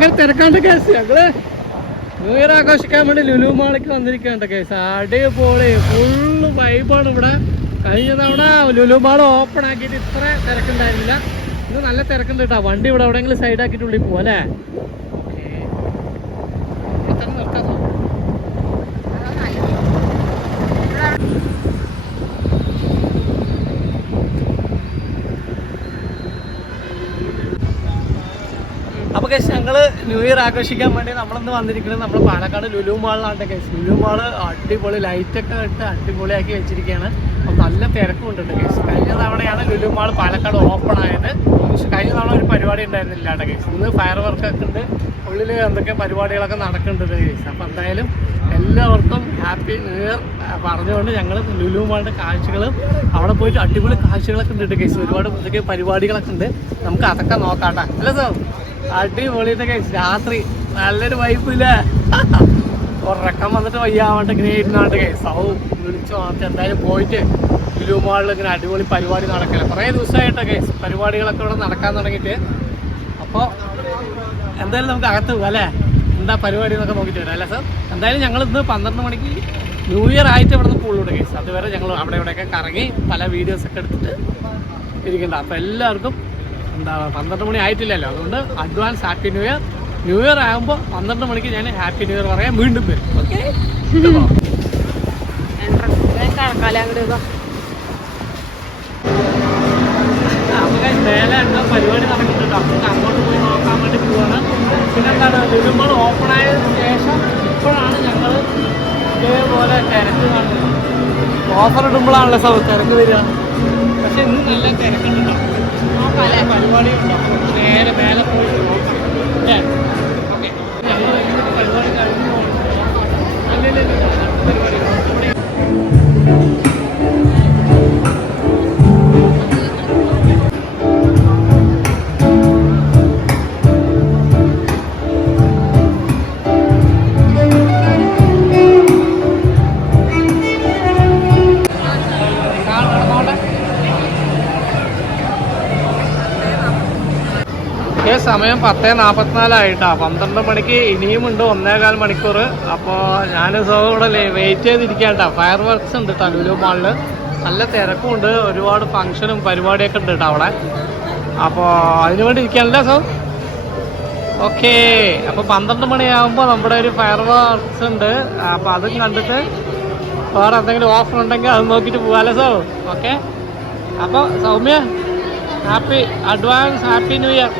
ഭയങ്കര തിരക്കാണ്ട് കേസ്. ഞങ്ങള് new year ആഘോഷിക്കാൻ വേണ്ടി ലുലു മാളിക്ക് വന്നിരിക്കണ്ട കേസ്. അടിപൊളി ഫുള്ള് വൈബാണ് ഇവിടെ. കഴിഞ്ഞ തവണ ലുലു മാൾ ഓപ്പൺ ആക്കിയിട്ട് ഇത്ര തിരക്കുണ്ടായിരുന്നില്ല. ഇന്ന് നല്ല തിരക്കുണ്ട് കേട്ടോ. വണ്ടി ഇവിടെ എവിടെയെങ്കിലും സൈഡ് ആക്കിയിട്ട് ഉള്ളിൽ പോവാ അല്ലേ? അപ്പോൾ കേസ് ഞങ്ങള് ന്യൂ ഇയർ ആഘോഷിക്കാൻ വേണ്ടി നമ്മളിന്ന് വന്നിരിക്കുന്നത് നമ്മുടെ പാലക്കാട് ലുലു മാളിലാണ് കേസ്. ലുലു മാള് അടിപൊളി ലൈറ്റൊക്കെ ഇട്ട് അടിപൊളിയാക്കി വെച്ചിരിക്കുകയാണ്. അപ്പം നല്ല തിരക്കുണ്ട് കേസ്. കഴിഞ്ഞ തവണയാണ് ലുലു മാൾ പാലക്കാട് ഓപ്പൺ ആയത്. പക്ഷെ കഴിഞ്ഞ തവണ ഒരു പരിപാടി ഉണ്ടായിരുന്നില്ല കേസ്. ഇന്ന് ഫയർ വർക്കൊക്കെ ഉണ്ട്, ഉള്ളിൽ എന്തൊക്കെ പരിപാടികളൊക്കെ നടക്കുന്നുണ്ട് കേസ്. അപ്പം എന്തായാലും എല്ലാവർക്കും ഹാപ്പി ന്യൂ ഇയർ പറഞ്ഞുകൊണ്ട് ഞങ്ങൾ ലുലു മാളിൻ്റെ കാഴ്ചകളും അവിടെ പോയിട്ട് അടിപൊളി കാഴ്ചകളൊക്കെ ഉണ്ട് കേസ്. ഒരുപാട് എന്തൊക്കെ പരിപാടികളൊക്കെ ഉണ്ട്. നമുക്ക് അതൊക്കെ നോക്കാട്ടെ അല്ലേ സാർ? അടിപൊളിയുടെ കേസ്. രാത്രി നല്ലൊരു വൈബില്ലേ? ഉറക്കം വന്നിട്ട് വയ്യാവട്ടെ ഇങ്ങനെ ഇരുന്നാണ്ട് കേസ്. വിളിച്ചു മാത്രം എന്തായാലും പോയിട്ട് ലുലു മാളിൽ ഇങ്ങനെ അടിപൊളി പരിപാടി നടക്കില്ല. കുറേ ദിവസമായിട്ട് കേസ് പരിപാടികളൊക്കെ ഇവിടെ നടക്കാൻ തുടങ്ങിയിട്ട്. അപ്പോൾ എന്തായാലും നമുക്ക് അകത്ത് പോകാം അല്ലേ? എന്താ പരിപാടി എന്നൊക്കെ നോക്കിയിട്ട് വരാം അല്ലേ സാർ? എന്തായാലും ഞങ്ങൾ ഇന്ന് 12 മണിക്ക് ന്യൂ ഇയർ ആയിട്ട് ഇവിടെ നിന്ന് പോകുള്ളൂ കേസ്. അതുവരെ ഞങ്ങൾ അവിടെ ഇവിടെയൊക്കെ കറങ്ങി പല വീഡിയോസൊക്കെ എടുത്തിട്ട് ഇരിക്കണ്ട. അപ്പോൾ എല്ലാവർക്കും എന്താ 12 മണി ആയിട്ടില്ലല്ലോ, അതുകൊണ്ട് advance happy new year. New year ആകുമ്പോൾ 12 മണിക്ക് ഞാൻ ഹാപ്പി ന്യൂ ഇയർ പറയാൻ വീണ്ടും വരും. ഓക്കെ, മേലെ എന്തോ പരിപാടി നടക്കുന്നുണ്ട്. നമുക്ക് അങ്ങോട്ട് പോയി നോക്കാൻ വേണ്ടി പോവാണ്. പിന്നെ എന്താണ്, ലുലു മാൾ ഓപ്പൺ ആയതിനു ശേഷം ഇപ്പോഴാണ് ഞങ്ങൾ ഇതേപോലെ തിരക്ക് കാണുന്നത്. ഓഫർ ഇടുമ്പോഴാണല്ലോ സാർ തിരക്ക് വരിക. പക്ഷെ ഇന്ന് നല്ല തിരക്കുണ്ടോ, പല പരിപാടിയുണ്ടോ. നേരെ മേലെ പോയി നോക്കാം അല്ലേ? ഓക്കെ, ഞങ്ങൾ പരിപാടി കഴിഞ്ഞു പരിപാടി സമയം 10:44 12 മണിക്ക് ഇനിയുമുണ്ട് 1.25 മണിക്കൂർ. അപ്പോൾ ഞാൻ ഇവിടെ വെയിറ്റ് ചെയ്തിരിക്കുകയാണ്. ഫയർ വർക്ക്സ് ഉണ്ട് കേട്ടോ ലുലു മാളിൽ. നല്ല തിരക്കുണ്ട്, ഒരുപാട് ഫംഗ്ഷനും പരിപാടിയൊക്കെ ഉണ്ട് കേട്ടോ അവിടെ. അപ്പോൾ അതിനു വേണ്ടി ഇരിക്കുകയാണല്ലേ സോ? ഓക്കെ, അപ്പോൾ 12 മണിയാകുമ്പോൾ നമ്മുടെ ഒരു ഫയർ വർക്ക്സ് ഉണ്ട്. അപ്പോൾ അതും കണ്ടിട്ട് വേറെ എന്തെങ്കിലും ഓഫർ ഉണ്ടെങ്കിൽ അത് നോക്കിയിട്ട് പോകാമല്ലേ സോ? ഓക്കെ, അപ്പോൾ Soumya happy advance happy new year.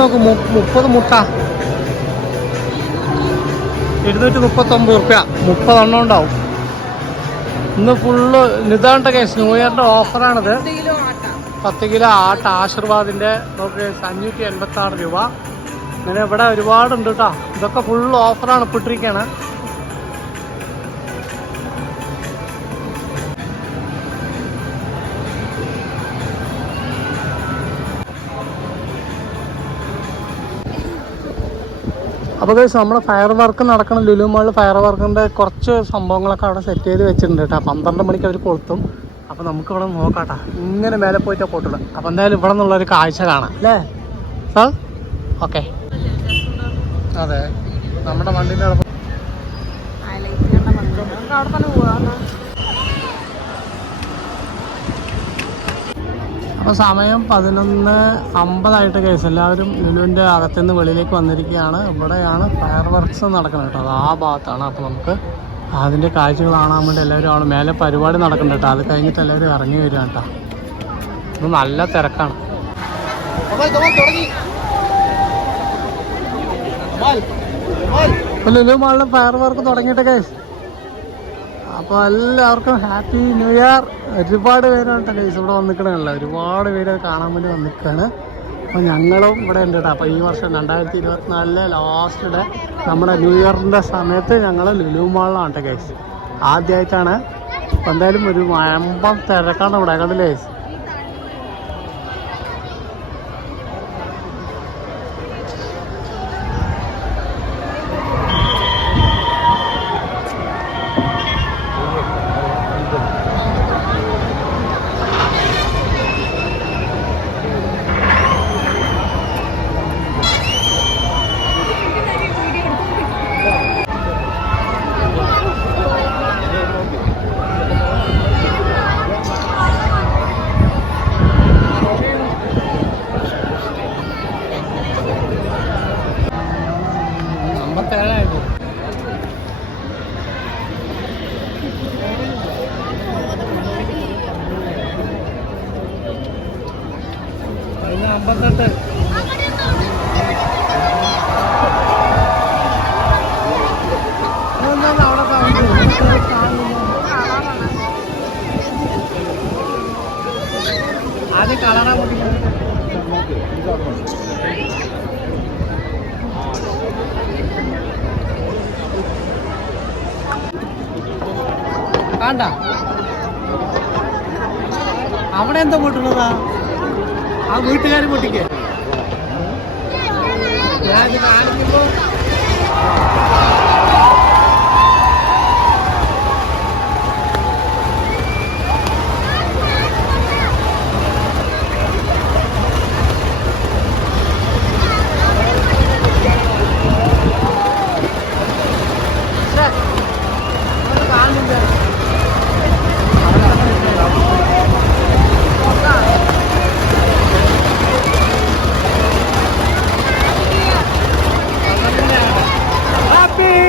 നോക്ക് 30 മുട്ട 239 റുപ്യ 30 എണ്ണം ഉണ്ടാവും. ഇന്ന് ഫുള്ള് ഇതാണ്ട കേസ് ന്യൂ ഇയറിന്റെ ഓഫറാണിത്. 10 കിലോ ആട്ട ആശീർവാദിന്റെ നോക്ക് 586 രൂപ. അങ്ങനെ ഇവിടെ ഒരുപാടുണ്ട് കേട്ടോ. ഇതൊക്കെ ഫുള്ള് ഓഫറാണ് ഇപ്പോൾ ഇട്ടിരിക്കുകയാണ്. അപ്പോൾ ഗൈസ് നമ്മൾ ഫയർ വർക്ക് നടക്കണം. ലുലു മാളിൽ ഫയർ വർക്കിൻ്റെ കുറച്ച് സംഭവങ്ങളൊക്കെ അവിടെ സെറ്റ് ചെയ്ത് വെച്ചിട്ടുണ്ട് കേട്ടോ. 12 മണിക്ക് അവർ കൊളുത്തും. അപ്പോൾ നമുക്കിവിടെ നോക്കാട്ടോ. ഇങ്ങനെ മേലെ പോയിട്ട് കൊട്ടുള്ളൂ. അപ്പോൾ എന്തായാലും ഇവിടെ നിന്നുള്ളൊരു കാഴ്ച കാണാം അല്ലേ സാർ? ഓക്കെ. അതെ നമ്മുടെ വണ്ടിൻ്റെ അവിടെ തന്നെ പോകാം. അപ്പോൾ സമയം 11:50 കേസ്. എല്ലാവരും ലുലുവിൻ്റെ അകത്തുനിന്ന് വെളിയിലേക്ക് വന്നിരിക്കുകയാണ്. ഇവിടെയാണ് ഫയർ വർക്ക്സ് നടക്കുന്നത് കേട്ടോ. അത് ആ ഭാഗത്താണ്. അപ്പോൾ നമുക്ക് അതിൻ്റെ കാഴ്ചകൾ കാണാൻ വേണ്ടി എല്ലാവരും അവിടെ മേലെ പരിപാടി നടക്കുന്നുണ്ട് കേട്ടോ. അത് കഴിഞ്ഞിട്ട് എല്ലാവരും ഇറങ്ങി വരിക കേട്ടോ. ഇത് നല്ല തിരക്കാണ്. അപ്പോൾ ലുലു മാളിൽ ഫയർ വർക്ക് തുടങ്ങിയിട്ട് കേസ്. അപ്പോൾ എല്ലാവർക്കും ഹാപ്പി ന്യൂ ഇയർ. ഒരുപാട് പേരാണ് കേസ് ഇവിടെ വന്നിക്കണമല്ല. ഒരുപാട് പേര് കാണാൻ വേണ്ടി വന്നിക്കുകയാണ്. അപ്പോൾ ഞങ്ങളും ഇവിടെ ഉണ്ട് കേട്ടോ. അപ്പോൾ ഈ വർഷം 2024 ലാസ്റ്റിടെ നമ്മുടെ ന്യൂ ഇയറിൻ്റെ സമയത്ത് ഞങ്ങൾ ലുലു മാളിലാണ് കേട്ടോ കേസ്. ആദ്യമായിട്ടാണ്. അപ്പോൾ എന്തായാലും ഒരു വമ്പം തിരക്കാണ് ഇവിടെ കണ്ടില്ലേ കേസ്. ആദ്യം കളറാ കാണ്ട അവിടെ എന്താ പൊട്ടുള്ളതാ? ആ വീട്ടുകാർ പൊട്ടിക്കേ. ഞാൻ കാണിക്കുമ്പോ Happy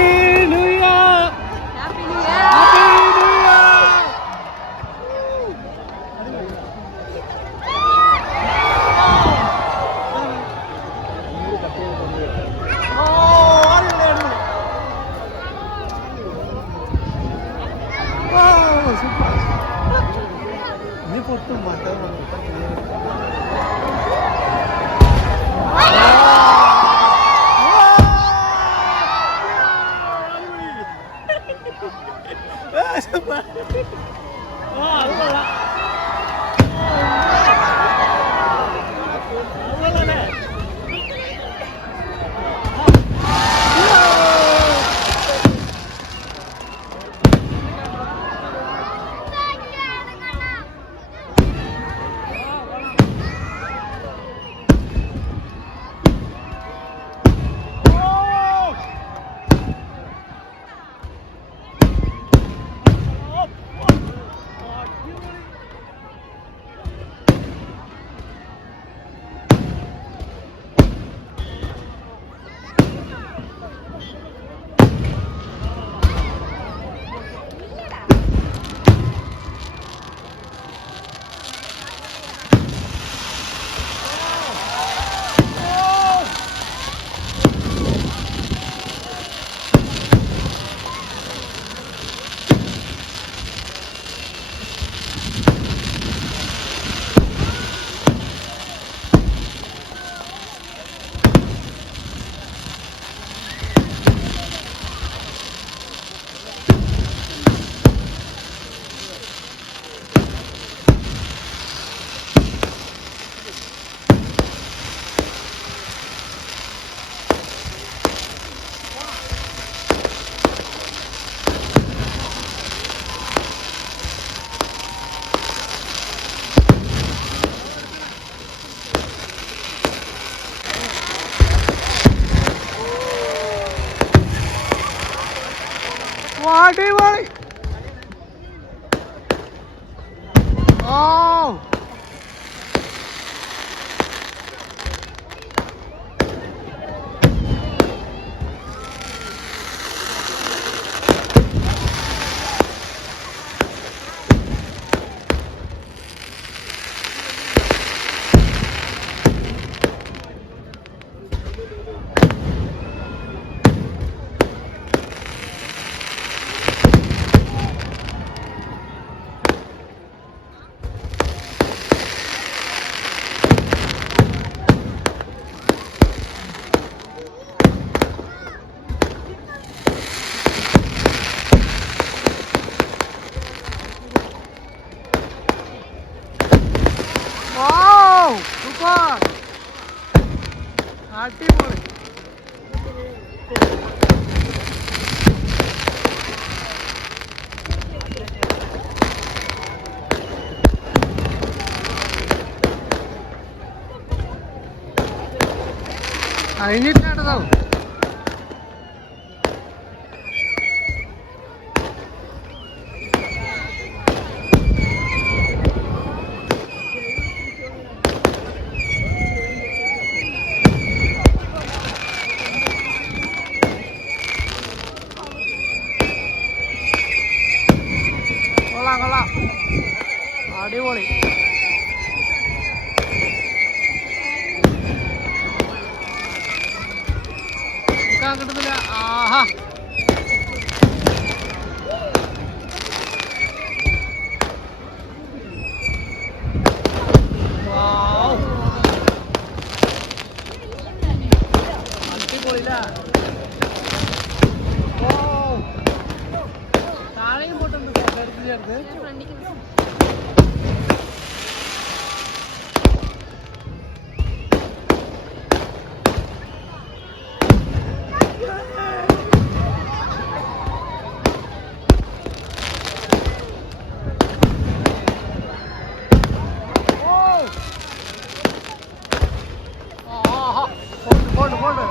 അടിപൊളി. ഓ സൂപ്പർ അടിപൊളി. കഴിഞ്ഞിട്ടാണോ? കൊള്ളാം കൊള്ളാം അടിപൊളി. കിട്ടുന്നില്ല. ആഹാ അടിപൊളിയില്ല. ഓ താഴെയും പോട്ടുണ്ട് ചേർത്ത്. Pond pond.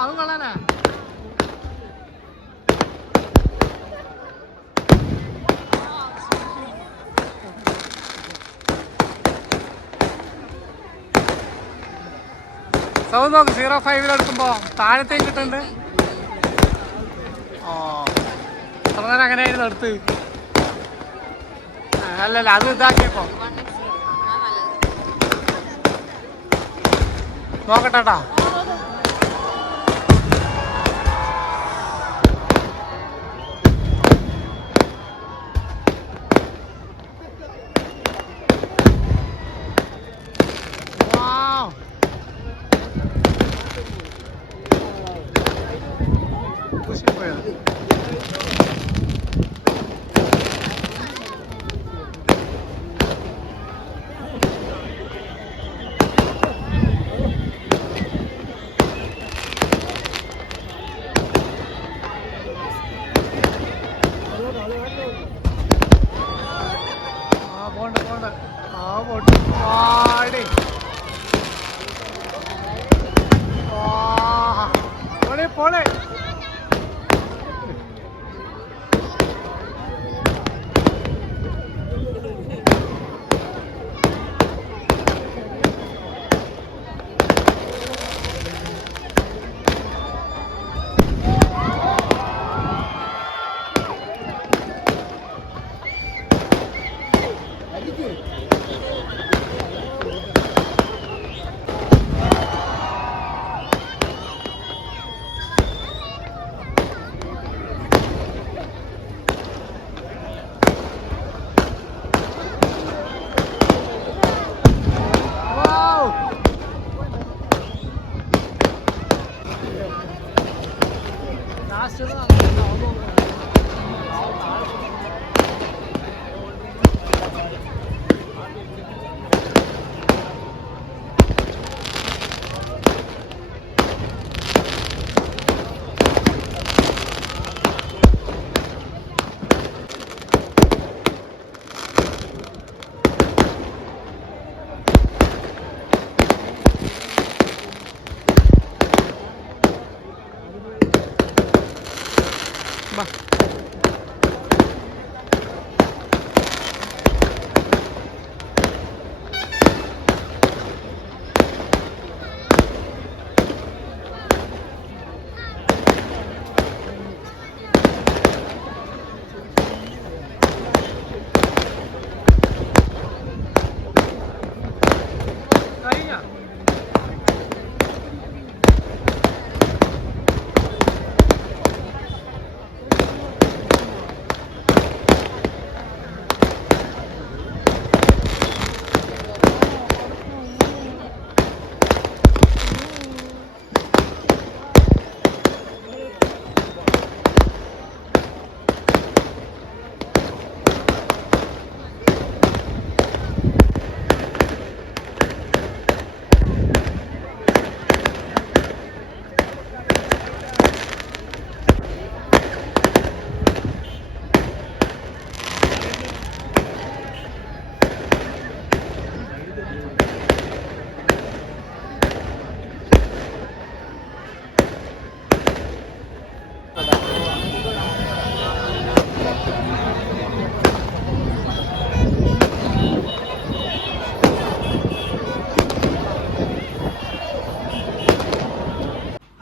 അത് കൊള്ളാനാ. സൗണ്ട് നോക്ക്. 05 എടുക്കുമ്പോ താഴത്തേക്ക് കിട്ടുന്നുണ്ട്. ഓ അത്ര നേരം അങ്ങനെയായിരുന്നു എടുത്ത്. അല്ലല്ല അത് ഇതാക്കിയപ്പോ നോക്കട്ടെട്ടാ. പോണ്ട് പോണ്ട്. പോട്ട് പാടി. പോളെ പോളെ. ലാസ്റ്റ്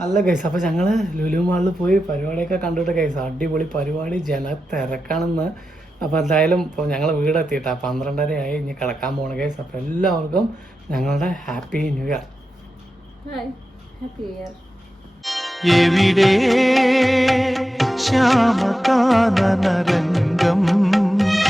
അല്ല ഗൈസ്, അപ്പോൾ ഞങ്ങൾ ലുലു മാളിൽ പോയി പരിപാടിയൊക്കെ കണ്ടിട്ട് ഗൈസ്, അടിപൊളി പരിപാടി, തിരക്കാണെന്ന്. അപ്പോൾ എന്തായാലും ഇപ്പോൾ ഞങ്ങൾ വീടെത്തിയിട്ടാ 12:30 ഇനി കിടക്കാൻ പോകണ ഗൈസ്. അപ്പോൾ എല്ലാവർക്കും ഞങ്ങളുടെ happy new year. Happy year. എവിടെ ശ്യാമ